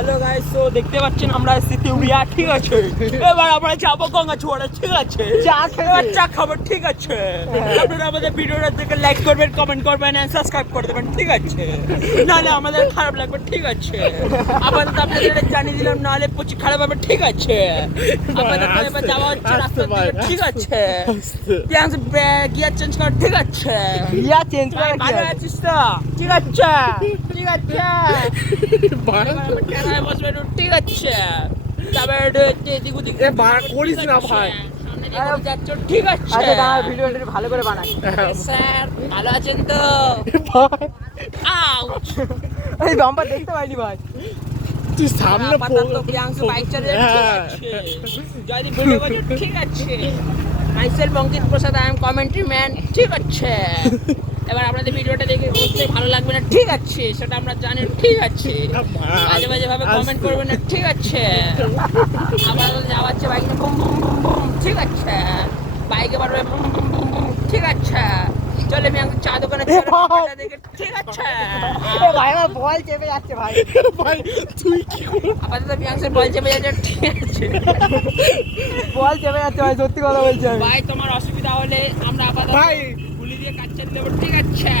Hello guys, তো দেখতে পাচ্ছেন আমরা এসেছি তিউরিয়া, ঠিক আছে। এবার আমরা যাবো গঙ্গাচুয়াড়ে, ঠিক আছে। এবার চা খাবো, ঠিক আছে। আপনারা আমাদের ভিডিওটা দেখে লাইক করবেন, কমেন্ট করবেন এন্ড সাবস্ক্রাইব করে দেবেন, ঠিক আছে। নাহলে আমাদের খারাপ লাগবে, ঠিক আছে। আপাতত আপনাদের এটা জানিয়ে দিলাম, নাহলে প্রচুর খারাপ হবে, ঠিক আছে। আপাতত এবার যাওয়া হচ্ছে রাস্তার দিকে, ঠিক আছে। গিয়ার চেঞ্জ কর, ঠিক আছে। গিয়ার চেঞ্জ করা কি ভালো আছে? আছিস তো? ঠিক আছে, ঠিক আছে। বসবে, ঠিক আছে। তারপর এদিক ওদিক করিস না ভাই। সামনে দিয়ে যাচ্ছ, ঠিক আছে। আচ্ছা দাঁড়া, ভিডিওটা ভালো করে বানাই। স্যার ভালো আছেন তো? আউচ! এই বাম্পার দেখতে পাইনি ভাই। তুই সামনে আপাতত প্রিয়াংশু বাইক চালিয়ে, ঠিক আছে। যদি ভিডিও বাজে, ঠিক আছে। Myself Ankit Prasad, I am commentary man, ঠিক আছে। এবার আপনাদের ভিডিওটা দেখে অবশ্যই ভালো লাগবে না, ঠিক আছে, সেটা আমরা জানি, ঠিক আছে। মাঝে মাঝে ভাবে কমেন্ট করবেন না, ঠিক আছে। আমার যাওয়া হচ্ছে bike boom boom boom boom, ঠিক আছে। বাইকে বাড়বে বুম বুম বুম বুম, ঠিক আছে। চলে আমি চা দোকানে দেখে, ঠিক আছে। ভাই আমার বল চেপে যাচ্ছে ভাই। ভাই তুই কি আপাতত প্রিয়াংশের বল চেপে যাচ্ছে, ঠিক আছে। বল চেপে যাচ্ছে ভাই, সত্যি কথা বলছি আমি। ভাই তোমার অসুবিধা হলে আমরা আপাতত ভাই গুলি দিয়ে কাজ চালিয়ে দেবো, ঠিক আছে।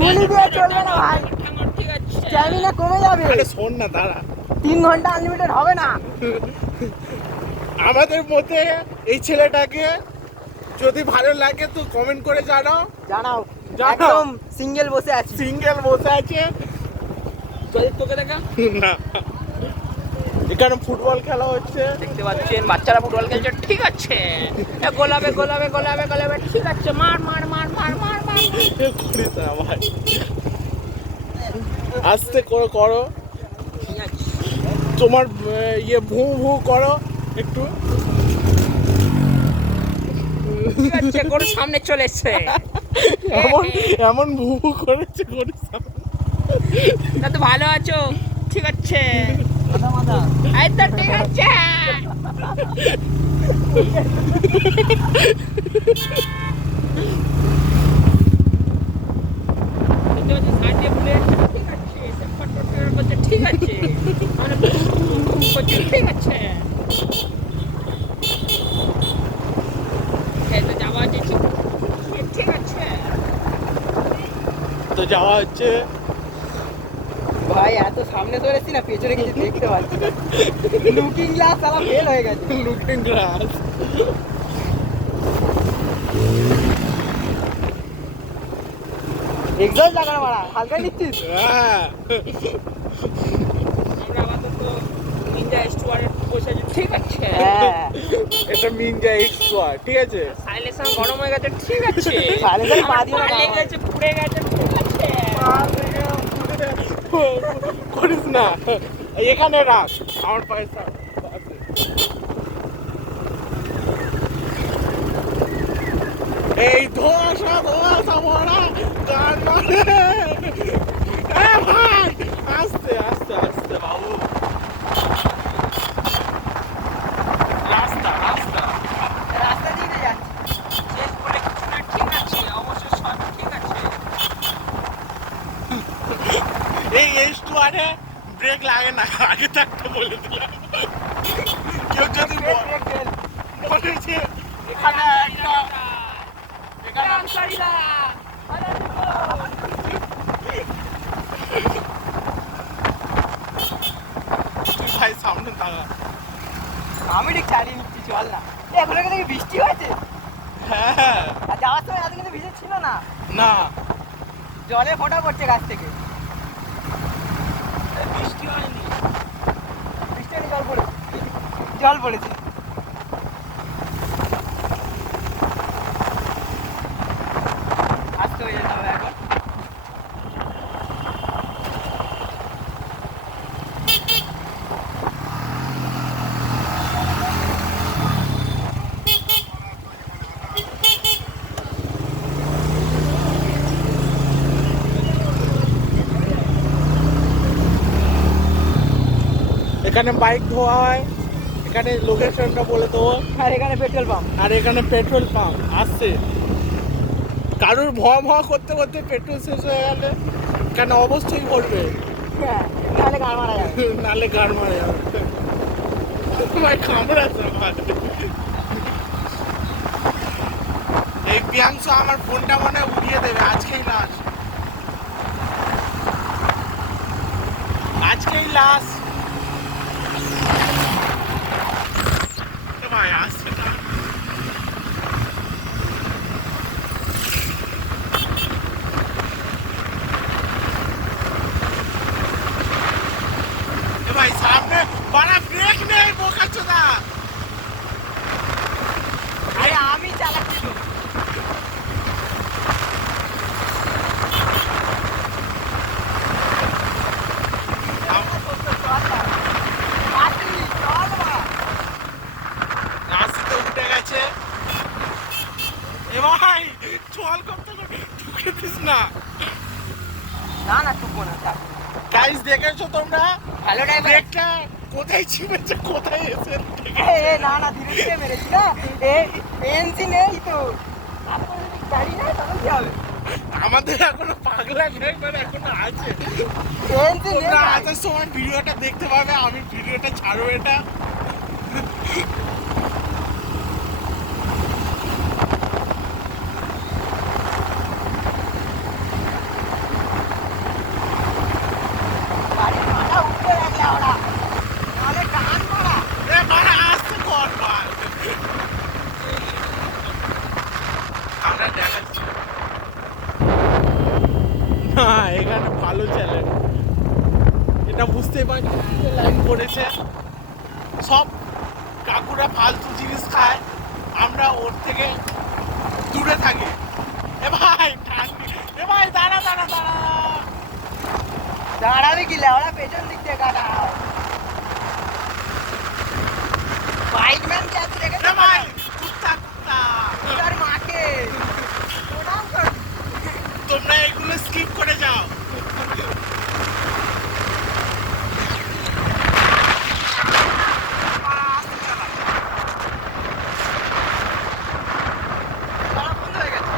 গুলি দিয়ে চলবে না ভাই, ঠাঙ্গর, ঠিক আছে। স্ট্যামিনা কমে যাবে। আরে শোন না, দাঁড়া। 3 ঘন্টা আনলিমিটেড হবে না। আমাদের মধ্যে এই ছেলেটাকে যদি ভালো লাগে তো কমেন্ট করে জানাও। জানাও, জানাও। একদম সিঙ্গেল বসে আছি। সিঙ্গেল বসে আছে চল তোকে দেখা। না, এখানে ফুটবল খেলা হচ্ছে। দেখতে পাচ্ছেন বাচ্চারা ফুটবল খেলছে, ঠিক আছে। গোলাবে গোলাবে গোলাবে গোলাবে, ঠিক আছে। মার মার মার মার মার মার। করিস না ভাই, আস্তে করো করো। ঠিক আছে। তোমার ইয়ে ভু ভু করো একটু। ঠিক আছে, গরু সামনে চলে এসছে। এমন এমন ভু ভু করেছে করিস না। তা তো ভালো আছো, ঠিক আছে। এই তো ঠিক আছে। দেখতে পাচ্ছেন সাইডে বুলেট, ঠিক আছে। সে ফটফট করে করছে, ঠিক আছে। মানে বুম বুম বুম করছে, ঠিক আছে। এই তো যাওয়া হচ্ছে, ঠিক আছে। তো যাওয়া হচ্ছে। ভাই এত সামনে ধরেছি না, পেছনে কিছু দেখতে পাচ্ছি না। লুকিং গ্লাস সালা ফেল হয়ে গেছে। Looking glass. এক্সস্ট লাগানো মারা, হালকা নিচ্ছিস? হ্যাঁ, আমরা আপাতত নিনজা স্টুয়ারে বসে আছি, ঠিক আছে। হ্যাঁ, এটা মিনজা এক্সট্রা, ঠিক আছে। সাইলেশন গরম হয়ে গেছে, ঠিক আছে। Silencer পা দিয়ে আমার না লেগে গেছে, পুড়ে গেছে, ঠিক আছে। করিস না, এখানে রাখ আমার পয়সা আছে। এই ধোঁয়াশা ধোঁয়াশা ভরা গান মারে। এ ভাই আস্তে আস্তে আস্তে বাবু, রাস্তা রাস্তা। রাস্তা দিয়ে যাচ্ছি। শেষ বলে কিছু না, ঠিক আছে। অবশ্যই সব ঠিক আছে। এই এস্টুয়ারে ব্রেক লাগে না, আগে থাকতে বলে দিলাম। কেউ যদি বলে যে এখানে একটা এখানে তুই ভাই সামনে দাঁড়া। আমি ঠিক চালিয়ে নিচ্ছি, চল না। এখন এখানে কি বৃষ্টি হয়েছে? হ্যাঁ আর যাওয়ার সময় এত কিন্তু ভিজে ছিল না, না, জলে ফোঁটা পড়ছে গাছ থেকে। বৃষ্টি হয়নি। বৃষ্টি হয়নি, জল পড়েছে, জল পড়েছে। আসতে হয়ে যেতে হবে এখন। এখানে বাইক ধোয়া হয়, এখানে লোকেশনটা বলে দেবো। আর এখানে পেট্রোল পাম্প। আর এখানে পেট্রোল পাম্প আসছে। কারোর ভয়া ভয়া করতে করতে পেট্রোল শেষ হয়ে গেলে এখানে অবশ্যই করবে। হ্যাঁ, নাহলে গান মারা যাবে। নালে গান মারা যাবে ভাই কামড়াচ্ছে আমার এই প্রিয়াংশু আমার ফোনটা মনে হয় উড়িয়ে দেবে আজকেই লাস্ট ভাই আসছে না ভাই সামনে বাড়া ব্রেক নেই বোকাচোদা আরে আমি চালাচ্ছি তো। রাস্তাতে উঠে গেছে এ ভাই চল করতে ঢুকে দিস না না না টুকবো না থাক। গাইস দেখেছো তোমরা ভালো ড্রাইভার। ব্রেকটা কোথায় ছিপেছে কোথায় এসে না না ধীরে ধীরে মেরেছি না। এনসি নেই তো। এখন যদি গাড়ি নেই তখন কি হবে? আমাদের এখনো পাগলা ড্রাইভার এখনো আছে এনসি নেই তোমরা ভাই। আসার সময় ভিডিওটা দেখতে পাবে আমি ভিডিওটা ছাড়বো এটা গাড়ির মাথা উঠতে রাখলে ওরা। নাহলে গান মারা। এ বাড়া আসতে কর ভাই আমরা দেখাচ্ছি না এখানে ভালো চ্যালেঞ্জ এটা বুঝতেই পারছি লাইন করেছে সব কাকুরা ফালতু জিনিস খায় আমরা ওর থেকে দূরে থাকি এ ভাই ঠান্ডি এ ভাই দাঁড়া দাঁড়া দাঁড়া দাঁড়াবে কি লেওড়া পেছন দিক দিয়ে কাটা। বাইক ম্যান কি আছে দেখে এ ভাই কুত্তা কুত্তা তার মাকে প্রণাম কর। তোমরা এগুলো স্কিপ করে যাও তারা বন্ধ হয়ে গেছে।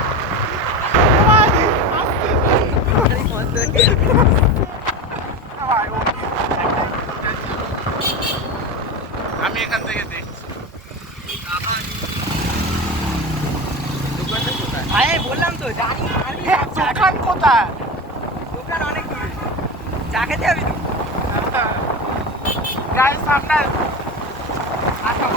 এ ভাই, আস্তে। গাড়ি বন্ধ হয়ে গেছে। এ ভাই, ও কি? আমি এখান থেকে দেখছি আরে বললাম তো জানি না মারবি না। দোকান কোথায় দোকান অনেক দূরে। চা খেতে যাবি তো? গাইস আপনার আসো।